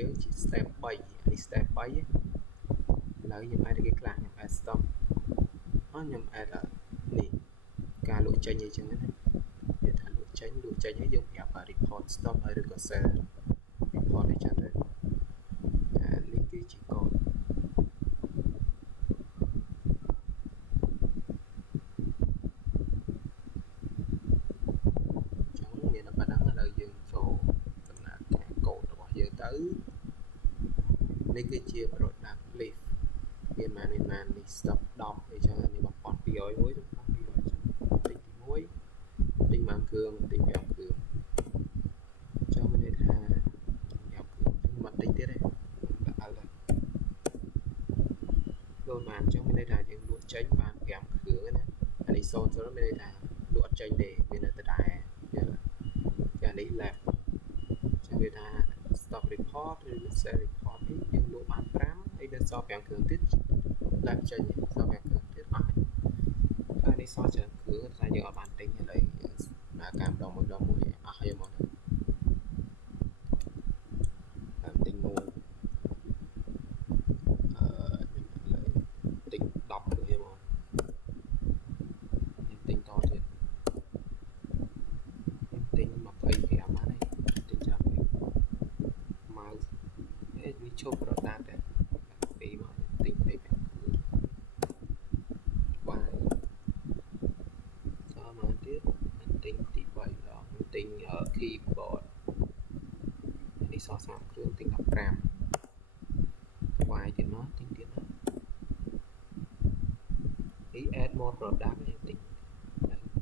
យើងជា step 3 នេះ step 3 ឥឡូវខ្ញុំ add គេខ្លះខ្ញុំ add stop ខ្ញុំ add នេះការលក់ចេញអីចឹងណានិយាយថាលក់ចេញហើយយើងប្រាប់ report stop ហើយឬក៏ sell report អីចឹងទៅនេះគឺជាកូដចឹងមានតែប៉ុណ្ណឹងឥឡូវយើងចូលដំណើរការកូដរបស់យើងទៅនេះគឺជា product list មានម៉ាននេះ stop 10អីចឹងនេះ1201ទៅ1200ចឹងទិញទី1ទិញបានគ្រឿងទិញ5គ្រឿងចឹងមានន័យថា5គ្រឿងចឹងមកទិញទៀតទេដាក់ឲ្យដូចបានចឹងមានន័យថាយើងលក់ចេញបាន5គ្រឿងណាអានេះ0មានន័យថាលក់អត់ចេញទេមានតែដែរចានេះ left ចឹងវាថា stop report ឬ sell report នេះយើងលក់បាន5ហើយដល់សល់5គ្រឿងទៀត left ចេញសល់5គ្រឿងទៀតអស់ហើយនេះសល់ច្រើនគ្រឿងតែយើងអត់បានទិញឥឡូវយើងដំណើរការម្ដងមួយអស់ហើយមកទិញមកទិញ10គ្រឿងមកទិញតទៀតទិញ25បានហើយទិញច្រើនពេកមកនេះឈប់ប្រដាតដែរពីមកទិញ25គ្រឿងបាយចូលមកទៀតទិញទី3ដងទិញ keyboard នេះសល់30គ្រឿងទិញ15បាយទៀតមកទិញទៀតមកនេះ add more product យើងទិញ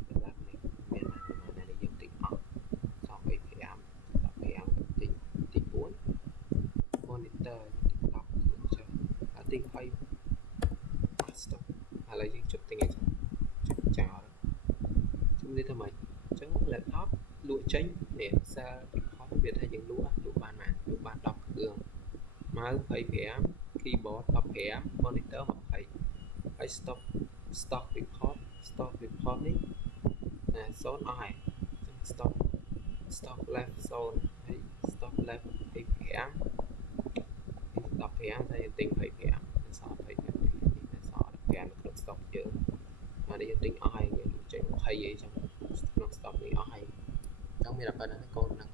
product នេះមានណាយើងទិញអស់សល់25ទិញទី4 monitor ទិញ10គ្រឿងចុះទិញ20 stop ឥឡូវយើងជប់ទិញអីចឹងជប់ចោលជំនេះធ្វើម៉េចអញ្ចឹង laptop លក់ចេញនេះ sell report វាថាយើងលក់បានណាលក់បាន10គ្រឿងម៉ៅ25 keyboard 15 monitor 20ហើយ stock report នេះ0អស់ហើយអញ្ចឹង stock left 0ហើយ stock left 25 15តែយើងទិញ25សល់25នេះសល់15នៅក្នុង stock យើងហើយយើងទិញអស់ហើយយើងលក់ចេញ20អីចឹងក្នុង stock នេះអស់ហើយអញ្ចឹងមានតែប៉ុណ្្នឹងកូនហ្នឹង